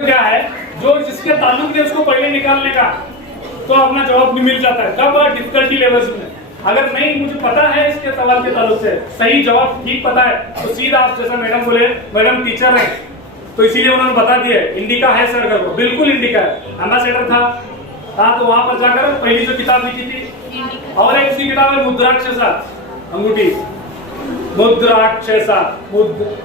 क्या है जो जिसके ताल्लुक है उसको पहले निकालने का, तो अपना जवाब भी मिल जाता है। कब डिफिकल्टी लेवल्स में, अगर नहीं मुझे पता है इसके सवाल के ताल्लुक से सही जवाब ठीक पता है तो सीधा आप जैसा मैडम बोले, मैडम टीचर है तो इसीलिए उन्होंने बता दिया इंडिका है सर कर को, बिल्कुल इंडिका है। एम्बेसडर था तो वहां पर जाकर पहली जो किताब लिखी थी, और एक उसकी किताब है मुद्राक्षसा, अंगूठी मुद्राक्षसा,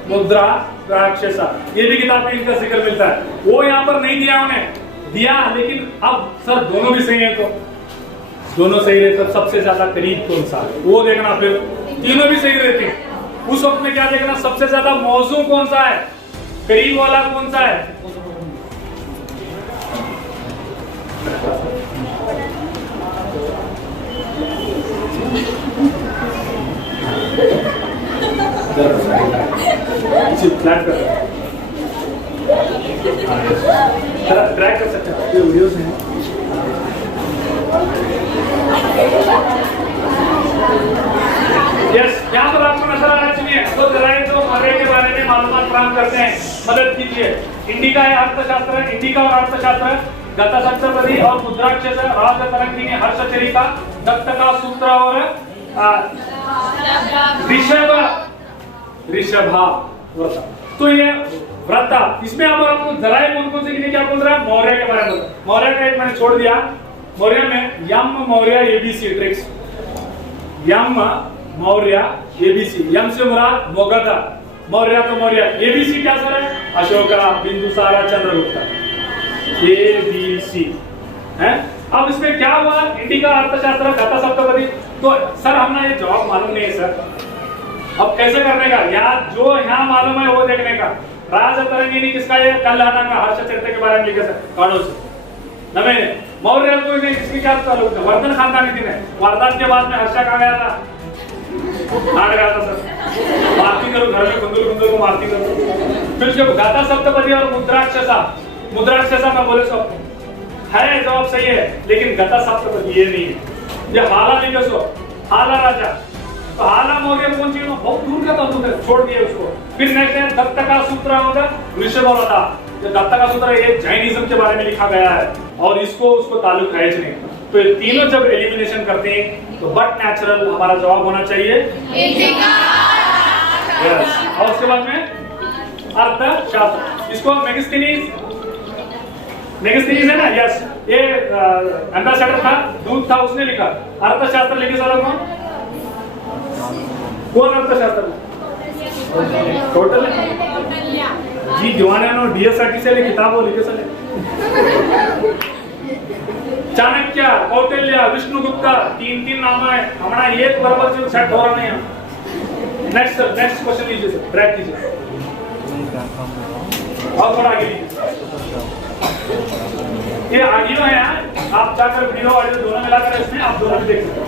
मुद्रा राक्षसा, ये भी किताब में इनका जिक्र मिलता है। वो यहाँ पर नहीं दिया उन्हें, दिया लेकिन अब सर दोनों भी सही है, तो दोनों सही रहते तो सबसे ज्यादा करीब कौन सा वो देखना, फिर तीनों भी सही रहते हैं उस वक्त में क्या देखना, सबसे ज्यादा मौजू कौन सा है, करीब वाला कौन सा है। फ्लैट कर ट्रैक कर सकते हैं, वीडियोस हैं। यस, यहाँ पर आपको नजर आ रहा है, सुनिए, तो जराए तो मौर्य के बारे में मालूमात प्राप्त करते हैं, मदद कीजिए। इंडिका है अर्थशास्त्र, इंडिका और अर्थशास्त्र, गता सप्तपदी और मुद्राक्षस, राज तरंगिनी, हर्षचरिता, दत्त का सूत्र और ऋषभा व्रता। तो ये व्रता, इसमें अब आपको जराए कौन से के लिए क्या बोल रहा है, मौर्य के बारे में। मौर्य का एक मैंने छोड़ दिया, मौर्य में यम मौर्य एबीसी ट्रिक्स, यम मौर्य एबीसी, यम से मुराद मगध, मौर्य तो मौर्य, एबीसी क्या सर है, अशोका, बिंदुसारा, चंद्रगुप्ता, एबीसी है। अब इसमें क्या हुआ, इंडिका अर्थशास्त्र गता सप्तपदी, तो सर हमने ये जवाब मालूम नहीं है सर, अब कैसे करने का, यार जो यहाँ मालूम है वो देखने का। राज तरंगिनी किसका, ये कल्याणा का, हर्षचरित्र के बारे में लिखे सर काढ़ो से नवे। मौर्य कोई नहीं, इसकी क्या ताल्लुक है, वर्धन खानदानी थी, वर्धन के बाद में हर्षा कहाँ गया था, हार गया था सर, मारती करो घर में कुंदल कुंदल को मारती करो। फिर जब गाथा सप्तपदी और मुद्राक्षसा, मुद्राक्षसा में बोले सो है जवाब सही है, लेकिन गता सप्तपदी ये नहीं है, ये हाला लिखे सो, हाला राजा, तो हाला मौर्य कौन सी बहुत दूर का ताल्लुक है, छोड़ दिए उसको। फिर नेक्स्ट है दत्त का सूत्र होगा, ऋषभ व्रता, ये दत्त का सूत्र ये जैनिज्म के बारे में लिखा गया है और इसको उसको ताल्लुक है नहीं। तो ये तीनों जब एलिमिनेशन करते हैं तो बट नेचुरल हमारा जवाब होना चाहिए यस। और उसके बाद में अर्थशास्त्र, इसको मेगास्थनीज है ना, यस, ये एम्बेसडर था, दूत था, उसने लिखा। अर्थशास्त्र लिखे सालों कौन अर्थशास्त्र टोटल जी दीवाने नो डीएसआरटी से किताब वो लिखे साले, चाणक्य, कौटिल्य, विष्णुगुप्ता, तीन नाम है, हमारा एक बराबर से सेट हो रहा नहीं है। नेक्स्ट क्वेश्चन लीजिए सर, ट्रैक कीजिए और थोड़ा आगे लीजिए। ये ऑडियो है, आप जाकर वीडियो ऑडियो दोनों मिलाकर इसमें आप दोनों भी देख सकते हो।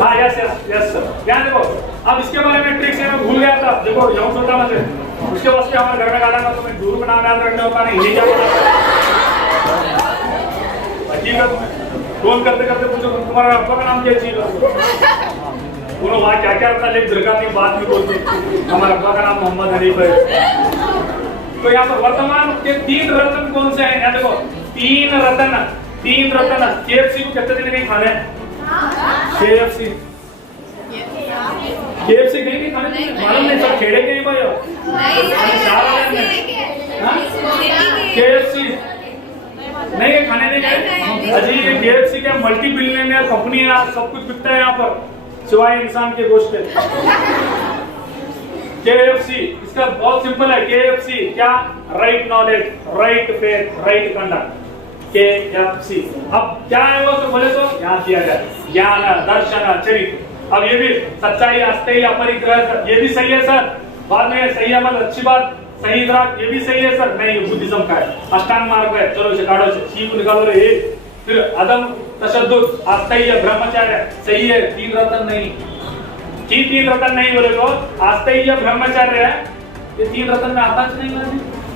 हाँ यस यस यस सर, ध्यान देखो। अब इसके बारे में ट्रिक्स है, मैं भूल गया था, देखो जाऊँ सोचा मुझे उसके वास्ते हमारे घर में गाना था, तो मैं दूर नाम याद रखने होता नहीं, ये क्या ठीक है। फोन करते करते पूछो तुम्हारा अब्बा का नाम क्या चीज है, उन्होंने वहाँ क्या क्या रखा, लेकिन झरकाती बात भी बोलती, हमारे अब्बा का नाम मोहम्मद हनीफ है। तो यहाँ पर वर्तमान के 3 रत्न कौन से हैं, देखो 3 रत्न, KFC को कितने दिन नहीं खाने, KFC कहीं खाने मालूम नहीं सर, खेड़े के नहीं भाई, KFC नहीं खाने नहीं गए अजी, ये KFC क्या मल्टी बिलियनियर कंपनी है, सब कुछ बिकता है यहाँ पर सिवाय इंसान के गोश्त के। KFC इसका बहुत सिंपल है, KFC क्या, right knowledge, right faith, right conduct, KFC। अब क्या है वो, तो बोले तो यहाँ दिया गया ज्ञान, दर्शन, चरित्र। अब ये भी सच्चाई, अस्थेय, अपरिग्रह, ये भी सही है सर, बाद में सही है मतलब अच्छी बात, सही इधर ये भी सही है सर, नहीं बुद्धिज्म का है, अष्टांग मार्ग है, चलो इसे काढ़ो से, सी को निकालो रे। फिर अदम तशद्दुद, अस्थेय, ब्रह्मचर्य सही है, 3 रत्न नहीं, 3 रत्न नहीं बोले तो अस्थेय ब्रह्मचर्य है, ये 3 रत्न में आता नहीं है,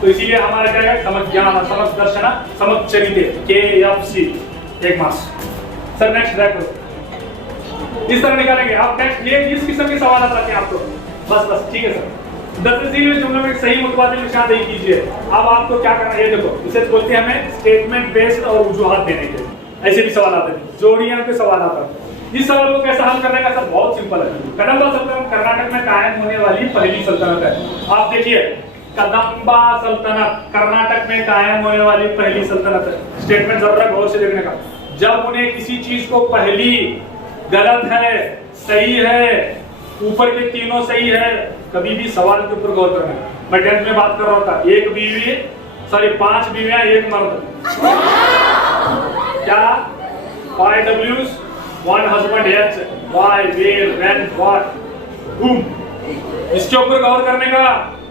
तो इसीलिए हमारा क्या है, समझ ज्ञान, समझ दर्शन, समझ चरित्र, KFC 1 marks sir. Next track करो, इस तरह निकालेंगे आप टेक्स्ट, ये इस किस्म के सवाल आते हैं आपको, बस ठीक है सर। दसवीं में जुमले में सही मुतबादिल निशानदेही कीजिए। अब आपको क्या करना है, देखो इसे बोलते हैं हमें स्टेटमेंट बेस्ड और वजूहात देने के। ऐसे भी सवाल आते हैं, जोड़ियां पे सवाल आता है। इस सवाल को कैसे हल करने का सर बहुत सिंपल है। कदंबा सल्तनत कर्नाटक में कायम होने वाली पहली सल्तनत है। आप देखिए कदंबा सल्तनत कर्नाटक में कायम होने वाली पहली सल्तनत है। स्टेटमेंट जरा गौर से देखने का। जब उन्हें किसी चीज को पहली, गलत है, सही है, ऊपर के तीनों सही है, कभी भी सवाल के ऊपर गौर करना। मैं 10th में बात कर रहा था, एक बीवी, सॉरी 5 बीवियां एक मर्द। क्या 5 W's 1 husband H, why, where, when, what, whom। इसके ऊपर गौर करने का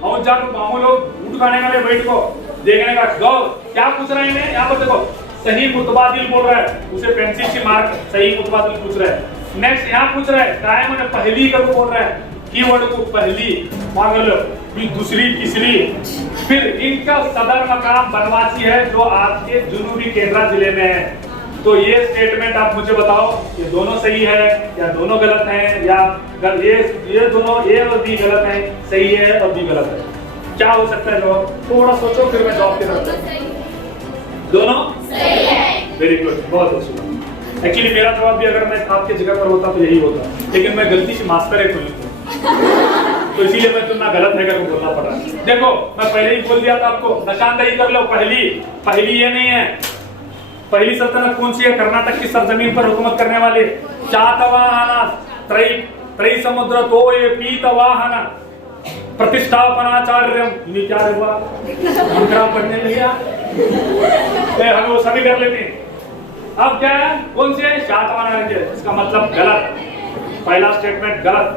और जाकर मामू लोग उठाने का बैठ को देखने का गौर। क्या पूछ रहे हैं यहाँ पर देखो, सही मुतबादिल बोल रहा है, उसे पेंसिल से मार्क सही मुतबादिल पूछ रहा है। नेक्स्ट यहाँ पूछ रहा है कायम होने पहली का बोल रहा है, कीवर्ड को पहली मान लो, फिर दूसरी, तीसरी। फिर इनका सदर मकाम बनवासी है जो आज के जुनूबी केंद्रा जिले में है। तो ये स्टेटमेंट आप मुझे बताओ, ये दोनों सही है या दोनों गलत हैं, या ये दोनों ए और बी गलत हैं, सही है और बी गलत है। क्या हो सकता है जवाब? थोड़ा सोचो फिर मैं जवाब के साथ। दोनों सही है। वेरी गुड, बहुत अच्छी। एक्चुअली मेरा जवाब भी अगर मैं आपके जगह पर होता तो यही होता, लेकिन मैं गलती से मास्टर है तो इसीलिए मैं तुम ना गलत है करके बोलना पड़ा। देखो मैं पहले ही बोल दिया था आपको, निशानदेही कर लो। पहली ये नहीं है। पहली सल्तनत कौन सी है? कर्नाटक की सरजमीन पर हुकूमत करने वाले चातवाहना त्रय समुद्र तो ये पीतवाहना प्रतिष्ठापनाचार्यम। ये क्या हुआ? अंतरा पढ़ने लिया हम वो सभी कर लेते हैं। अब क्या है, कौन से शातवाहना है? इसका मतलब गलत। पहला स्टेटमेंट गलत।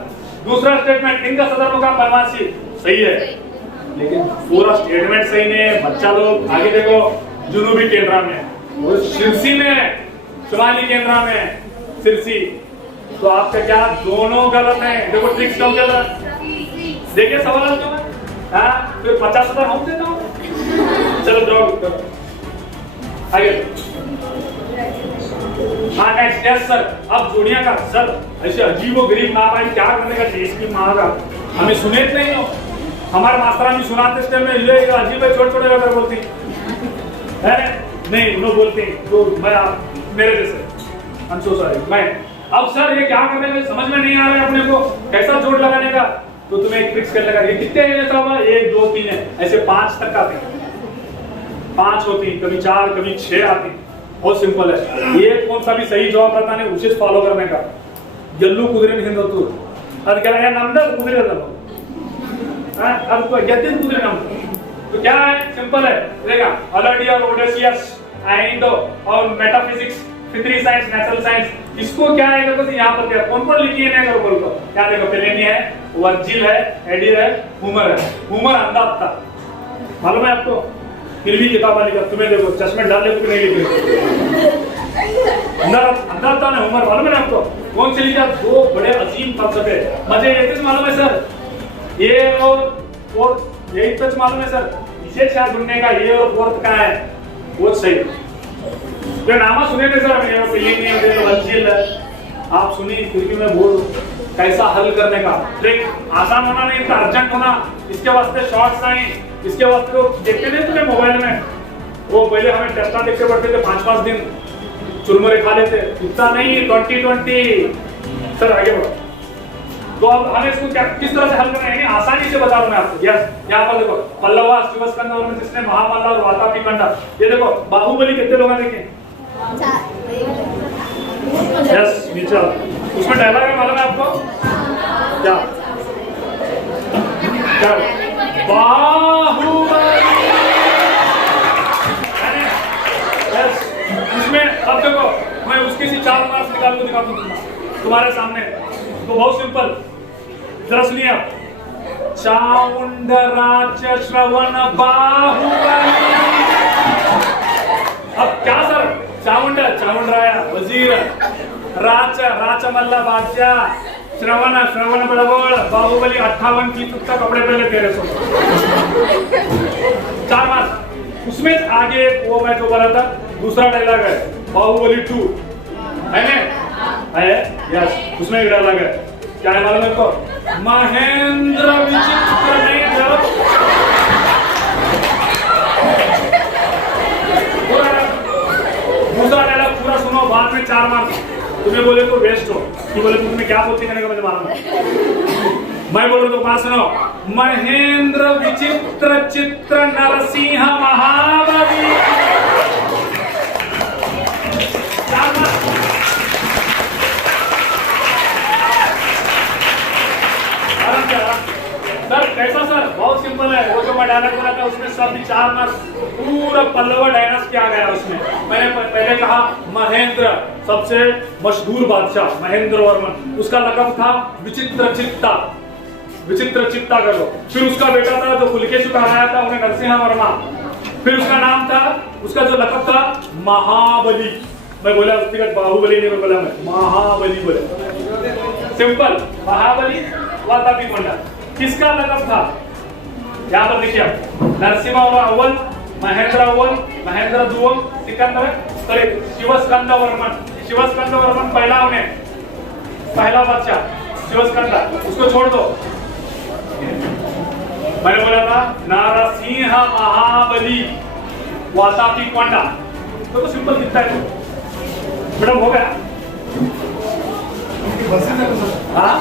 दूसरा स्टेटमेंट इनका सदर मुकाम बनवासी सही है, लेकिन पूरा स्टेटमेंट सही नहीं है। बच्चा लोग आगे देखो, जुनूबी केंद्रा में, वो सिरसी में, शुमाली केंद्रा में सिरसी। तो आपका क्या दोनों गलत है? देखो ट्रिक्स कम चल रहा है। देखिए सवाल क्यों है? हाँ फिर 50,000 हम देता हूँ। चलो ड्रॉ आगे। हाँ नेक्स्ट। Yes sir. अब जोड़ियां का सर ऐसे अजीबो गरीब नाम है, क्या करने का देश की माँ का हमें सुने नहीं हो। हमारे मास्टर भी सुनाते इस टाइम में ये अजीब है, छोटे छोटे अगर बोलती है नहीं उन्होंने बोलते तो मैं आप मेरे जैसे I'm so sorry। मैं अब सर ये क्या करने का समझ में नहीं आ रहा है अपने को, कैसा जोड़ लगाने का। तो तुम्हें एक ट्रिक्स कर लगा, ये कितने हैं साहब? 1 2 3 है, ऐसे 5 तक आते हैं। 5 होती, कभी 4, कभी 6 आती। बहुत सिंपल है। ये कौन सा भी सही जवाब रहता है उसे फॉलो करने का। जल्लू कुदरे हिंदुत्व अब क्या है? नंदन कुदरे अब यतिन कुदरे नाम। तो क्या है? सिंपल है, देखा अलर्डी और ओडेसियस एंड और मेटाफिजिक्स, फितरी साइंस, नेचुरल साइंस। इसको क्या है देखो यहाँ पर क्या कौन कौन लिखी है ना बोल को क्या देखो, पेलेनी है, वर्जिल है, एडिर है, हुमर है। हुमर अंदाज था, मालूम है आपको? फिर भी किताब वाली का तुम्हें देखो चश्मे डाल ले तो नहीं लिख रहे। अंदाज था ना हुमर, मालूम है ना आपको? कौन से लिखा? 2 बड़े अजीम फलसफे। मुझे ये चीज मालूम है सर, ये और यही तक मालूम है सर, इसे क्या ढूंढने का ये और फोर्थ का है वो सही। जो नामा सुने थे सर मैंने पेलेनी है, वर्जिल है, आप सुनी फिर भी मैं बोल कैसा हल करने का। ट्रिक आसान होना नहीं, इनका अर्जेंट होना। इसके वास्ते शॉर्ट्स नहीं, इसके वास्ते तो देखते थे तुम्हें मोबाइल में, वो पहले हमें टेस्टा देखते पड़ते थे 5-5 दिन चुरमुरे खा लेते, इतना नहीं 2020। सर आगे बढ़ो। तो अब हमें इसको क्या किस तरह से हल करना है आसानी से बता दूं मैं आपको। यस यहाँ पर देखो पल्लवा शिवस्कंद और जिसने महामल्ला और वातापिकंडा। ये देखो बाहुबली कितने लोग देखे? यस नीचे उसमें डायलॉग है मालूम है आपको क्या? क्या बाहुबली। यस उसमें अब देखो मैं उसके से 4 मार्क्स निकाल के दिखाता हूँ तुम्हारे सामने। तो बहुत सिंपल, जरा सुनिए आप। चामुंडराज श्रवण बाहुबली। अब क्या सर? चामुंडराया वजीर, राचमल्ला बादशाह, श्रवण बड़बड़, बाहुबली 58 फीट तक कपड़े पहले तेरे सो। 4 मार्क्स। उसमें आगे वो मैं जो बोला था दूसरा डायलॉग है बाहुबली 2 है ना? है यस, उसमें भी डायलॉग है। क्या है मालूम है आपको? महेंद्र विचित्र नहीं था। दूसरा डायलॉग पूरा सुनो, बाद में 4 मार्क्स। तुम्हें बोले तो वेस्ट हो, कि बोले तुम्हें क्या बोलते कहने का मुझे मालूम है। मैं बोल रहा तो बात सुनो। महेंद्र विचित्र चित्र नरसिंह महाबली। सर कैसा सर? बहुत सिंपल है। वो जो मैं डायलॉग बोला था उसमें सब 4 मार्क्स पूरा पल्लव डायनास किया गया उसमें। मैंने पहले कहा महेंद्र सबसे मशहूर बादशाह महेंद्र वर्मन, उसका लक़ब था विचित्र चित्ता। विचित्र चित्ता कर लो। फिर उसका बेटा था जो पुलकेशी कहलाया था, उन्हें नरसिंह वर्मा। फिर उसका नाम था, उसका जो लक़ब था महाबली। मैं बोला व्यक्तिगत बाहुबली नहीं बोला, मैं महाबली बोला। सिंपल महाबली वातापी कोंडा। किसका लक़ब था? यहाँ पर देखिए आप, नरसिंह अव्वल, महेंद्र अव्वल, महेंद्र दुवम, सिकंदर शिवस्कंद वर्मन। शिवस्कंद वर्मन पहला, उन्हें पहला बादशाह शिवस्कंद, उसको छोड़ दो। मैंने बोला था नरसिंह महाबली वातापी कोंडा। तो सिंपल दिखता है मैडम, हो गया। हाँ